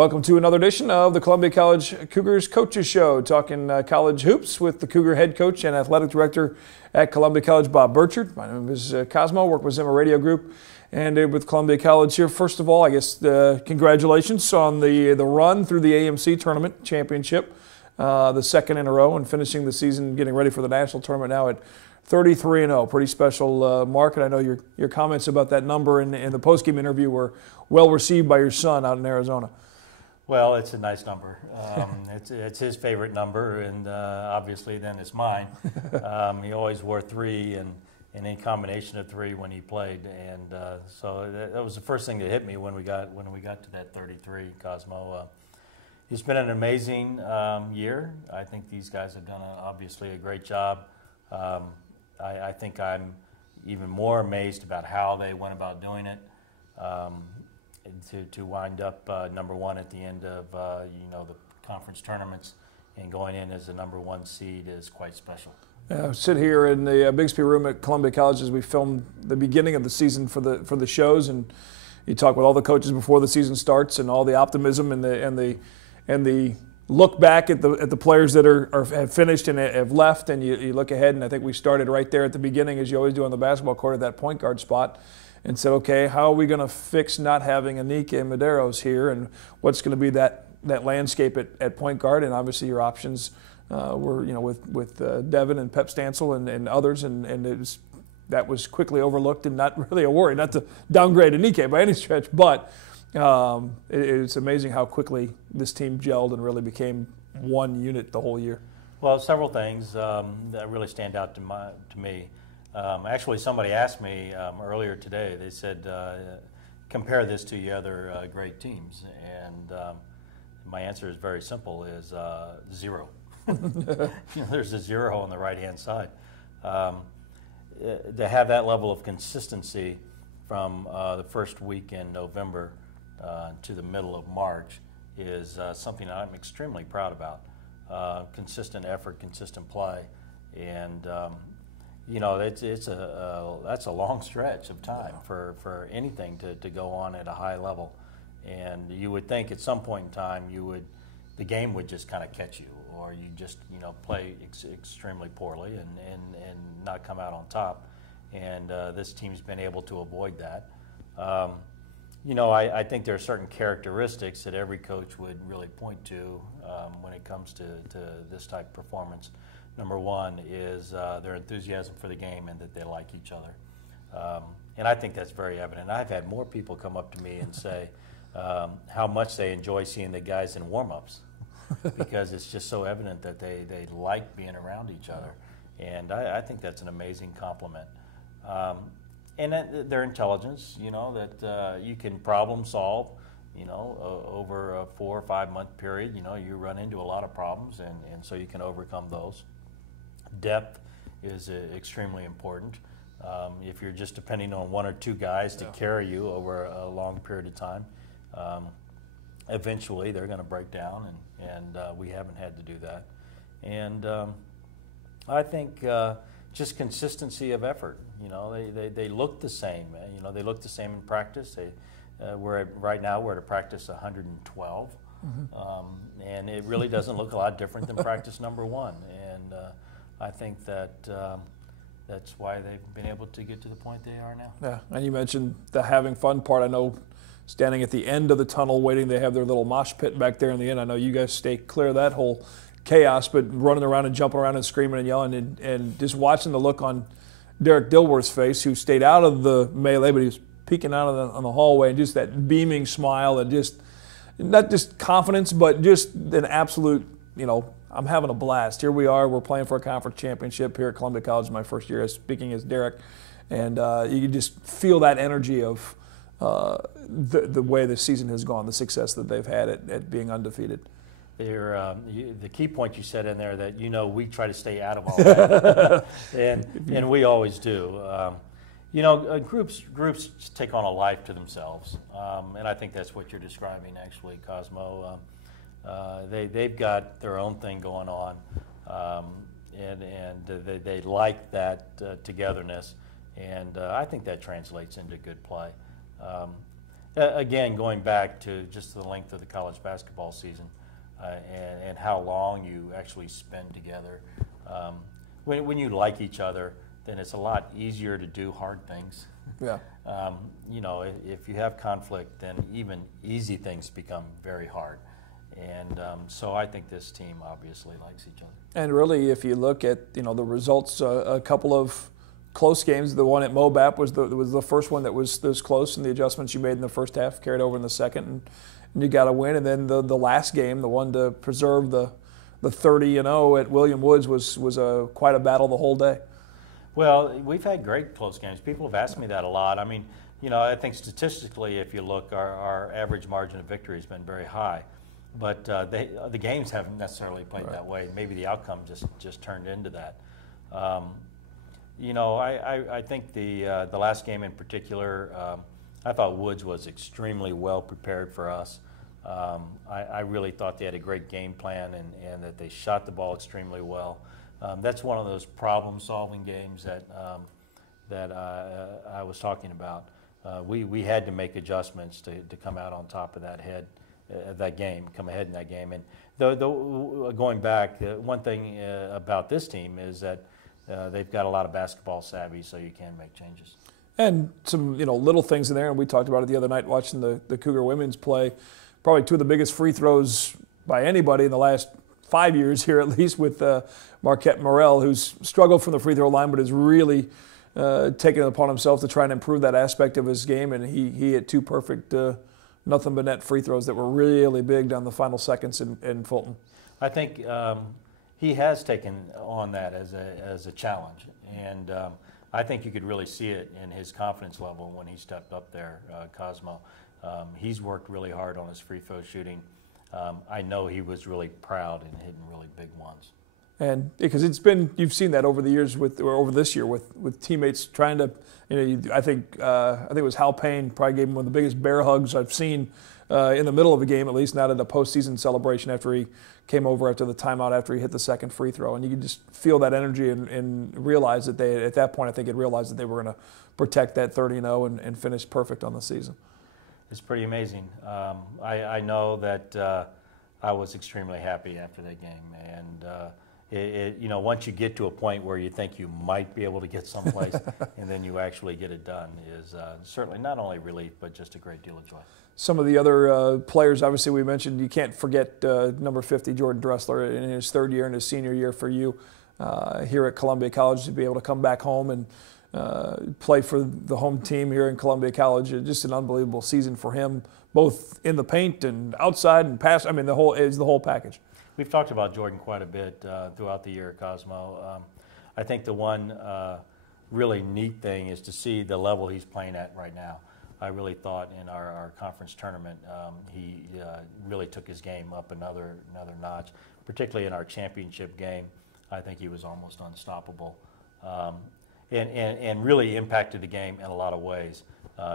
Welcome to another edition of the Columbia College Cougars Coaches Show, talking college hoops with the Cougar head coach and athletic director at Columbia College, Bob Burchard. My name is Cosmo, work with Zimmer Radio Group and with Columbia College here. First of all, I guess congratulations on the run through the AMC Tournament Championship, the second in a row, and finishing the season, getting ready for the national tournament now at 33-0. Pretty special mark, and I know your comments about that number in the postgame interview were well received by your son out in Arizona. Well, it's a nice number. It's his favorite number, and obviously then it's mine. He always wore 3 and any combination of 3 when he played, and so that was the first thing that hit me when we got to that 33. Cosmo, it's been an amazing year. I think these guys have done obviously a great job. I think I'm even more amazed about how they went about doing it. To wind up number 1 at the end of the conference tournaments and going in as the number 1 seed is quite special. Sit here in the Bixby room at Columbia College as we film the beginning of the season for the shows, and you talk with all the coaches before the season starts, and all the optimism and the look back at the players that have finished and have left, and you look ahead, and I think we started right there at the beginning, as you always do on the basketball court, at that point guard spot. And said, okay, how are we going to fix not having Anike and Medeiros here, and what's going to be that landscape at point guard? And obviously your options were, with Devin and Pep Stancil and others, and that was quickly overlooked and not really a worry. Not to downgrade Anike by any stretch, but it's amazing how quickly this team gelled and really became one unit the whole year. Well, several things that really stand out to me. Actually, somebody asked me earlier today, they said, compare this to the other great teams. And my answer is very simple, is 0. There's a 0 on the right-hand side. To have that level of consistency from the first week in November to the middle of March is something that I'm extremely proud about. Consistent effort, consistent play, and that's a long stretch of time for anything to go on at a high level, and you would think at some point in time the game would just kind of catch you, or you just play extremely poorly and not come out on top, and this team's been able to avoid that. I think there are certain characteristics that every coach would really point to when it comes to this type of performance. Number 1 is their enthusiasm for the game and that they like each other. And I think that's very evident. I've had more people come up to me and say how much they enjoy seeing the guys in warm-ups because it's just so evident that they like being around each other. And I think that's an amazing compliment. And their intelligence, that you can problem solve, over a 4 or 5 month period, you run into a lot of problems, and so you can overcome those. Depth is extremely important. If you're just depending on 1 or 2 guys to carry you over a long period of time, eventually they're going to break down, and we haven't had to do that. And I think just consistency of effort. They look the same. They look the same in practice. Right now we're at a practice 112, and it really doesn't look a lot different than practice number 1. And I think that that's why they've been able to get to the point they are now. Yeah, and you mentioned the having fun part. I know standing at the end of the tunnel waiting, they have their little mosh pit back there in the end. I know you guys stay clear of that whole chaos, but running around and jumping around and screaming and yelling and just watching the look on Derek Dilworth's face, who stayed out of the melee, but he was peeking out on the hallway, and just that beaming smile and just not just confidence, but just an absolute, I'm having a blast. Here we are. We're playing for a conference championship here at Columbia College, my first year speaking as Derek. And you can just feel that energy of the way the season has gone, the success that they've had at being undefeated. The key point you said in there that we try to stay out of all that, and we always do. Groups take on a life to themselves, and I think that's what you're describing, actually, Cosmo. They've got their own thing going on, and they like that togetherness, and I think that translates into good play. Again, going back to just the length of the college basketball season and how long you actually spend together. When you like each other, then it's a lot easier to do hard things. Yeah. You know, if you have conflict, then even easy things become very hard. And so I think this team obviously likes each other. And really, if you look at, you know, the results, a couple of close games. The one at Mobap was the first one that was close, and the adjustments you made in the first half carried over in the second, and you got a win. And then the last game, the one to preserve the 30-0 at William Woods, was quite a battle the whole day. Well, we've had great close games. People have asked me that a lot. I mean, you know, I think statistically, if you look, our average margin of victory has been very high. But the games haven't necessarily played that way. Maybe the outcome just turned into that. You know, I think the last game in particular, I thought Woods was extremely well prepared for us. I really thought they had a great game plan and that they shot the ball extremely well. That's one of those problem-solving games that I was talking about. We had to make adjustments to come out on top of that game, come ahead in that game. And going back, one thing about this team is that they've got a lot of basketball savvy, so you can make changes. And some, you know, little things in there, and we talked about it the other night watching the Cougar women's play. Probably two of the biggest free throws by anybody in the last 5 years here, at least, with Marquette Morel, who's struggled from the free throw line, but has really taken it upon himself to try and improve that aspect of his game. And he hit two perfect nothing but net free throws that were really big down the final seconds in Fulton. I think he has taken on that as a challenge, and I think you could really see it in his confidence level when he stepped up there, Cosmo. He's worked really hard on his free throw shooting. I know he was really proud and hitting really big ones. And because you've seen that over the years over this year with teammates trying to, you know, I think it was Hal Payne probably gave him one of the biggest bear hugs I've seen in the middle of a game, at least not at a postseason celebration after he came over after the timeout after he hit the second free throw. And you could just feel that energy and realize that they, at that point, I think had realized that they were going to protect that 30-0 and finish perfect on the season. It's pretty amazing. I know that I was extremely happy after that game, and you know, once you get to a point where you think you might be able to get someplace, and then you actually get it done, is certainly not only relief but just a great deal of joy. Some of the other players, obviously, we mentioned. You can't forget number 50, Jordan Dressler, in his third year and his senior year for you here at Columbia College, to be able to come back home and play for the home team here in Columbia College. Just an unbelievable season for him, both in the paint and outside and pass. I mean, the whole package. We've talked about Jordan quite a bit throughout the year, Cosmo. I think the one really neat thing is to see the level he's playing at right now. I really thought in our conference tournament he really took his game up another notch, particularly in our championship game. I think he was almost unstoppable. And really impacted the game in a lot of ways,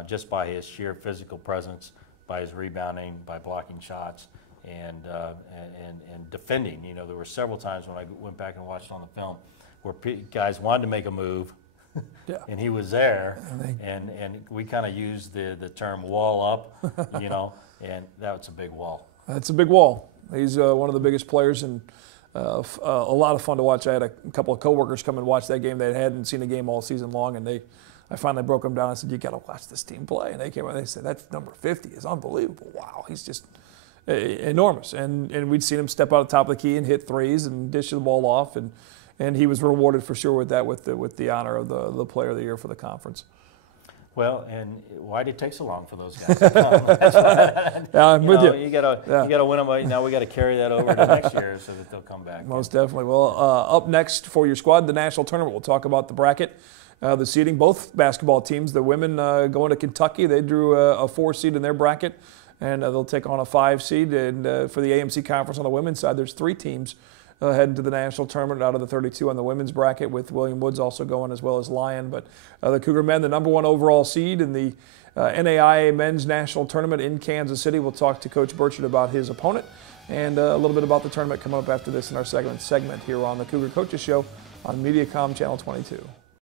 just by his sheer physical presence, by his rebounding, by blocking shots, and defending. You know, there were several times when I went back and watched on the film where guys wanted to make a move, yeah, and he was there, and we kind of used the term wall up, you know, and that's a big wall. That's a big wall. He's one of the biggest players, and a lot of fun to watch. I had a couple of coworkers come and watch that game. They hadn't seen a game all season long, and I finally broke them down. I said, "You got to watch this team play." And they came out and they said, "That's number 50 is unbelievable. Wow, he's just enormous." And we'd seen him step out at the top of the key and hit threes and dish the ball off, and he was rewarded for sure with that, with the honor of the Player of the Year for the conference. Well, and why did it take so long for those guys to come? Yeah, I'm with you. You gotta win them. Now we got to carry that over to next year so that they'll come back. Most definitely. Well, up next for your squad, the national tournament. We'll talk about the bracket, the seeding. Both basketball teams, the women going to Kentucky. They drew a 4 seed in their bracket, and they'll take on a 5 seed. And for the AMC conference on the women's side, there's 3 teams heading to the national tournament out of the 32 on the women's bracket, with William Woods also going, as well as Lyon. But the Cougar men, the number 1 overall seed in the NAIA men's national tournament in Kansas City. We'll talk to Coach Burchard about his opponent and a little bit about the tournament coming up after this in our segment here on the Cougar Coaches Show on Mediacom Channel 22.